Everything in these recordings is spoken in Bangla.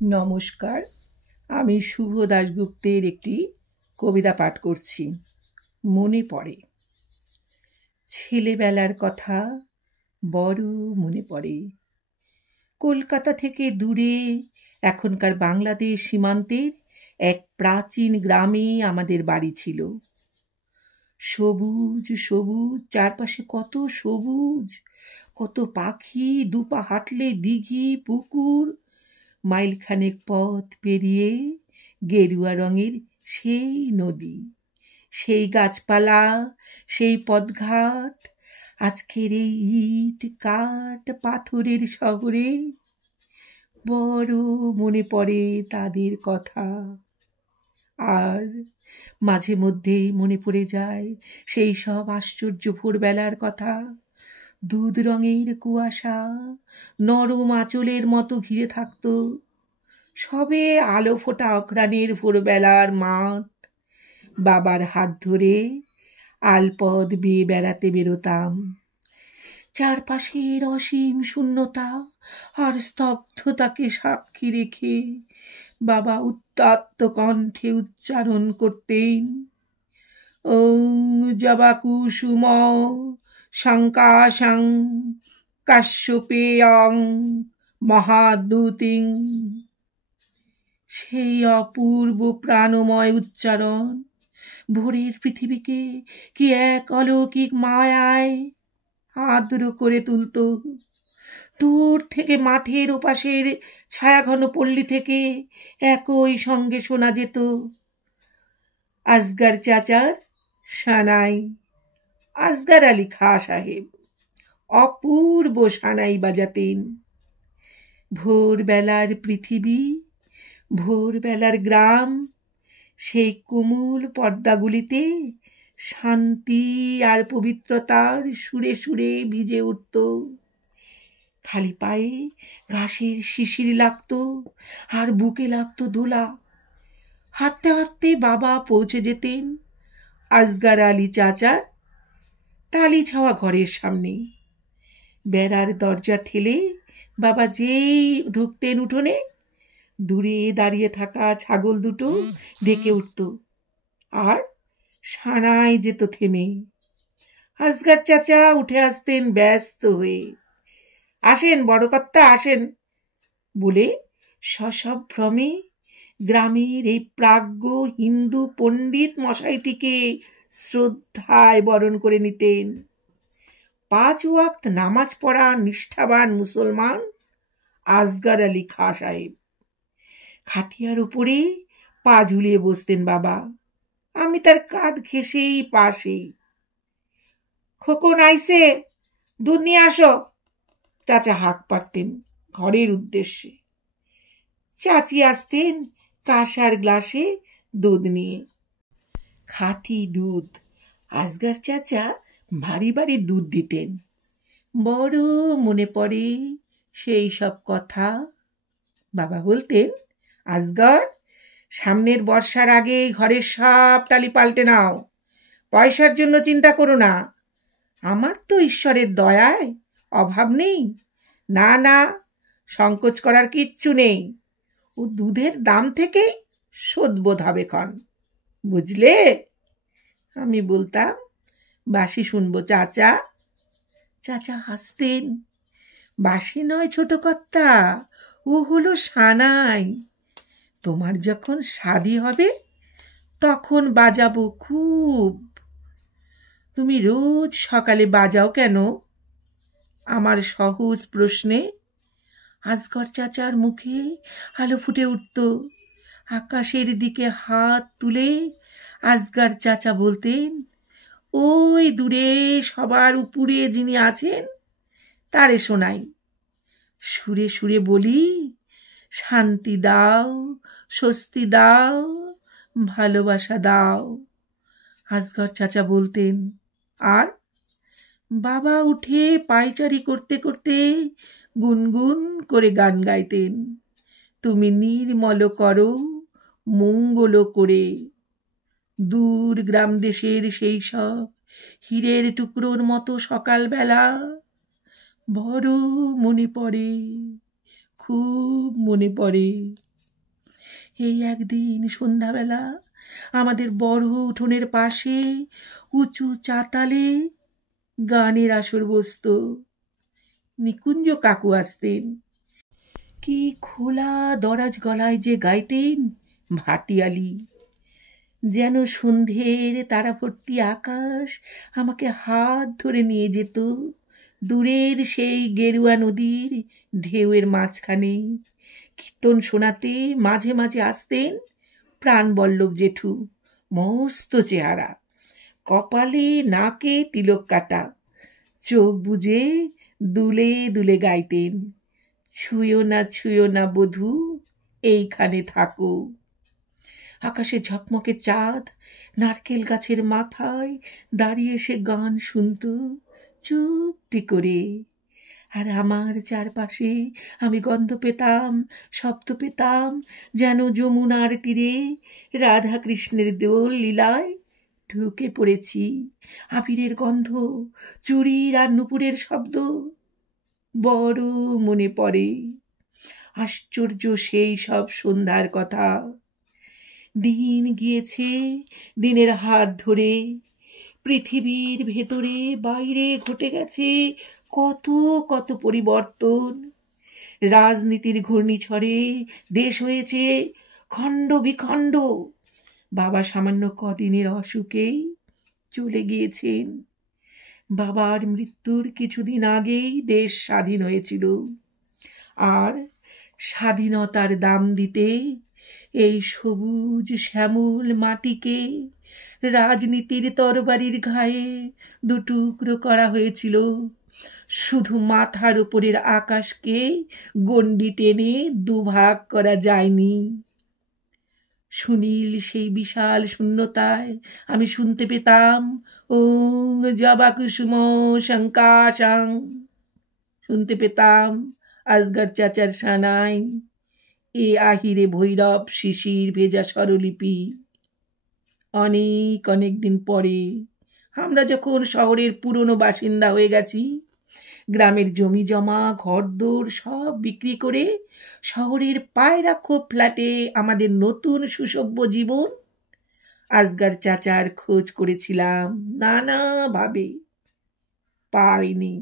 নমস্কার, আমি শুভ দাশগুপ্তের একটি কবিতা পাঠ করছি। মনে পড়ে। ছেলেবেলার কথা বড় মনে পড়ে। কলকাতা থেকে দূরে এখনকার বাংলাদেশ সীমান্তের এক প্রাচীন গ্রামে আমাদের বাড়ি ছিল। সবুজ সবুজ, চারপাশে কত সবুজ, কত পাখি, দুপা হাঁটলে দিঘি, পুকুর, মাইলখানেক পথ পেরিয়ে গেরুয়া রঙের সেই নদী, সেই গাছপালা, সেই পথঘাট। আজকের এই ইট কাঠ পাথরের শহরে বড় মনে পড়ে তাদের কথা। আর মাঝে মধ্যেই মনে পড়ে যায় সেই সব আশ্চর্য ভোরবেলার কথা। দুধ রঙের কুয়াশা নরম আঁচলের মতো ঘিরে থাকত। সবে আলো ফোটা অঘ্রাণের ভোরবেলার মাঠ। বাবার হাত ধরে আলপথ বেয়ে বেড়াতে বেরোতাম। চারপাশের অসীম শূন্যতা আর স্তব্ধতাকে সাক্ষী রেখে বাবা উত্তপ্ত কণ্ঠে উচ্চারণ করতেন, ওং জবাকুসুম শঙ্কাশং কাশ্যপেয়ং মহাদূতিং। সেই অপূর্ব প্রাণময় উচ্চারণ ভোরের পৃথিবীকে কি এক অলৌকিক মায়ায় আর্দ্র করে তুলত। দূর থেকে মাঠের ওপাশের ছায়াঘন পল্লী থেকে একই সঙ্গে শোনা যেত আসগার চাচার সানাই। আসগার আলী খাঁ সাহেব অপূর্ব সানাই বাজাতেন। ভোরবেলার পৃথিবী, ভোরবেলার গ্রাম, সেই কোমল পর্দাগুলিতে শান্তি আর পবিত্রতার সুরে সুরে ভিজে উঠত। খালি পায়ে ঘাসের শিশির লাগত আর বুকে লাগত দোলা। হাঁটতে হাঁটতে বাবা পৌঁছে যেতেন আসগার আলী চাচার টালি ছাওয়া ঘরের সামনে। বেড়ার দরজা ঠেলে বাবা যেই ঢুকতেন উঠোনে, দূরে দাঁড়িয়ে থাকা ছাগল দুটো ডেকে উঠত আর সানাই যেত থেমে। আসগার চাচা উঠে আসতেন ব্যস্ত হয়ে। আসেন বড় কর্তা আসেন বলে সসম্ভ্রমে গ্রামের এই প্রাজ্ঞ হিন্দু পণ্ডিত মশাইটিকে শ্রদ্ধায় বরণ করে নিতেন। 5 ওয়াক্ত নামাজ পড়া নিষ্ঠাবান মুসলমান আসগার আলী খাঁ সাহেব। খাটিয়ার উপরে পা ঝুলিয়ে বসতেন বাবা, আমি তার কাঁধ ঘেঁষেই পাশেই। খোকন আইসে, দুধ নিয়ে আসো, চাচা হাঁক পারতেন ঘরের উদ্দেশ্যে। চাচি আসতেন কাঁসার গ্লাসে দুধ নিয়ে। খাঁটি দুধ। আসগার চাচা ভারী ভারী দুধ দিতেন। বড় মনে পড়ে সেই সব কথা। বাবা বলতেন, আসগার, সামনের বর্ষার আগে ঘরের সব টালি পাল্টে নাও, পয়সার জন্য চিন্তা করো না। আমার তো ঈশ্বরের দয়ায় অভাব নেই। না না, সংকোচ করার কিচ্ছু নেই। ও দুধের দাম থেকে শোধ বোধ হবে ক্ষণ, বুঝলে? আমি বলতাম, বাসি শুনবো চাচা। চাচা হাসতেন, বাসি নয় ছোট কর্তা, ও হলো সানাই। তোমার যখন শাদী হবে তখন বাজাবো খুব। তুমি রোজ সকালে বাজাও কেন? আমার সহজ প্রশ্নে আসগর চাচার মুখে আলো ফুটে উঠত। আকাশের দিকে হাত তুলে আসগর চাচা বলতেন, ওই দূরে সবার উপরে যিনি আছেন তারে শোনাই। সুরে সুরে বলি, শান্তি দাও, স্বস্তি দাও, ভালোবাসা দাও। আসগর চাচা বলতেন। আর বাবা উঠে পায়চারি করতে করতে গুনগুন করে গান গাইতেন, তুমি নির্মল করো মঙ্গল করে। দূর গ্রাম দেশের সেই সব হীরের টুকরোর মতো সকালবেলা বড় মনে পড়ে, খুব মনে পড়ে। এই একদিন সন্ধ্যাবেলা আমাদের বড় উঠোনের পাশে উঁচু চাতালে গানের আসর বসত। নিকুঞ্জ কাকু আসতেন। কি খোলা দরাজ গলায় যে গাইতেন ভাটিয়ালি। যেন সন্ধ্যের তারাভর্তি আকাশ আমাকে হাত ধরে নিয়ে যেত দূরের সেই গেরুয়া নদীর ঢেউয়ের মাঝখানে। কীর্তন শোনাতে মাঝে মাঝে আসতেন প্রাণবল্লভ জেঠু। মস্ত চেহারা, কপালে নাকে তিলক কাটা, চোখ বুজে দুলে দুলে গাইতেন, ছুঁয়ো না বধূ, এইখানে থাকো। আকাশে ঝকমকে চাঁদ নারকেল গাছের মাথায় দাঁড়িয়ে সে গান শুনত চুপটি করে। আর আমার চারপাশে আমি গন্ধ পেতাম, শব্দ পেতাম, যেন যমুনার তীরে রাধা কৃষ্ণের দোল লীলায় ঢুকে পড়েছি। আবিরের গন্ধ, চুড়ির আর নুপুরের শব্দ বড় মনে পড়ে। আশ্চর্য সেই সব সন্ধ্যার কথা। দিন গিয়েছে দিনের হাত ধরে, পৃথিবীর ভেতরে বাইরে ঘটে গেছে কত কত পরিবর্তন। রাজনীতির ঘূর্ণিঝড়ে দেশ হয়েছে খণ্ড বিখণ্ড। বাবা সামান্য কদিনের অসুখেই চলে গিয়েছেন। বাবার মৃত্যুর কিছুদিন আগেই দেশ স্বাধীন হয়েছিল। আর স্বাধীনতার দাম দিতে এই সবুজ শ্যামল মাটিকে রাজনীতির তরবারির ঘায়ে দুটুকরো করা হয়েছিল। শুধু মাথার উপরের আকাশকে গণ্ডি টেনে দুভাগ করা যায়নি। সুনীল সেই বিশাল শূন্যতায় আমি শুনতে পেতাম ওং জবা কুসুম শঙ্কাশং। শুনতে পেতাম আসগর চাচার সানাই, এ আহিরে ভৈরব শিশির ভেজা স্বরলিপি। অনেক অনেক দিন পরে আমরা যখন শহরের পুরনো বাসিন্দা হয়ে গেছি, গ্রামের জমি জমা ঘরদোর সব বিক্রি করে শহরের পায়রা খোপ ফ্ল্যাটে আমাদের নতুন সুসভ্য জীবন, আসগর চাচার খোঁজ করেছিলাম নানাভাবে, পাইনি।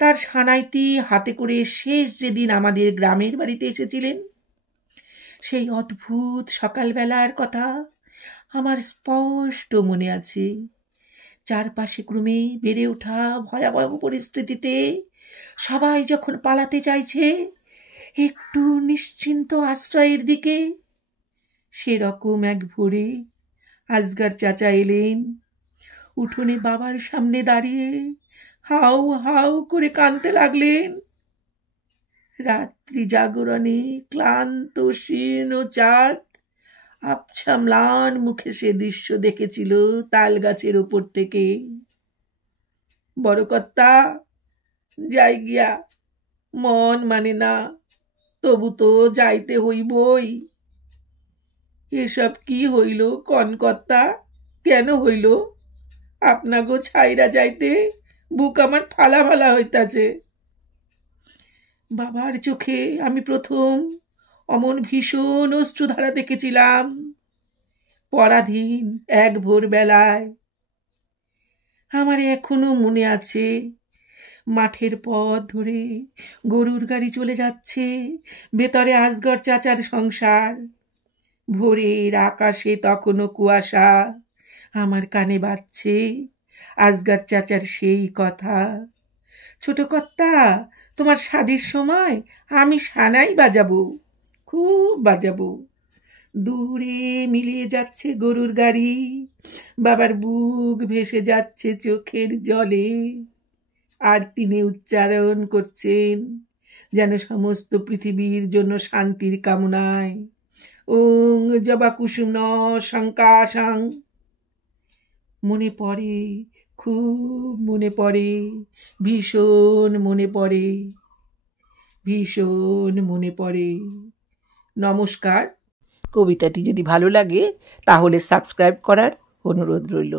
তার সানাইটি হাতে করে শেষ যেদিন আমাদের গ্রামের বাড়িতে এসেছিলেন, সেই অদ্ভুত সকালবেলার কথা আমার স্পষ্ট মনে আছে। চারপাশে ক্রমে বেড়ে ওঠা ভয়াবহ পরিস্থিতিতে সবাই যখন পালাতে চাইছে একটু নিশ্চিন্ত আশ্রয়ের দিকে, সেরকম এক ভোরে আসগর চাচা এলেন। উঠোনে বাবার সামনে দাঁড়িয়ে হাউ হাউ করে কাঁদতে লাগলেন। রাত্রি জাগরণে ক্লান্ত শীর্ণ চাঁদ আবছা ম্লান মুখে সে দৃশ্য দেখেছিল তাল গাছের ওপর থেকে। বড় কর্তা, যাই গিয়া, মন মানে না, তবু তো যাইতে হইবই। এসব কি হইল কনকর্তা, কেন হইল? আপনাগো ছাইরা যাইতে বুক আমার ফালা ফালা হইতাছে। বাবার চোখে আমি প্রথম অমন ভীষণ অশ্রুধারা দেখেছিলাম পরাধীন এক ভোরবেলায়। আমার এখনো মনে আছে, মাঠের পথ ধরে গরুর গাড়ি চলে যাচ্ছে, ভেতরে আসগর চাচার সংসার। ভোরের আকাশে তখনও কুয়াশা। আমার কানে বাজছে আসগর চাচার সেই কথা, ছোট কর্তা, তোমার স্বাদের সময় আমি সানাই বাজাবো, খুব বাজাবো। দূরে মিলিয়ে যাচ্ছে গরুর গাড়ি, বাবার বুক ভেসে যাচ্ছে চোখের জলে। আর তিনি উচ্চারণ করছেন যেন সমস্ত পৃথিবীর জন্য শান্তির কামনায়, ওং জবা কুসুম শঙ্কাশং। মনে পড়ে, খুব মনে পড়ে, ভীষণ মনে পড়ে, ভীষণ মনে পড়ে। নমস্কার। কবিতাটি যদি ভালো লাগে তাহলে সাবস্ক্রাইব করার অনুরোধ রইল।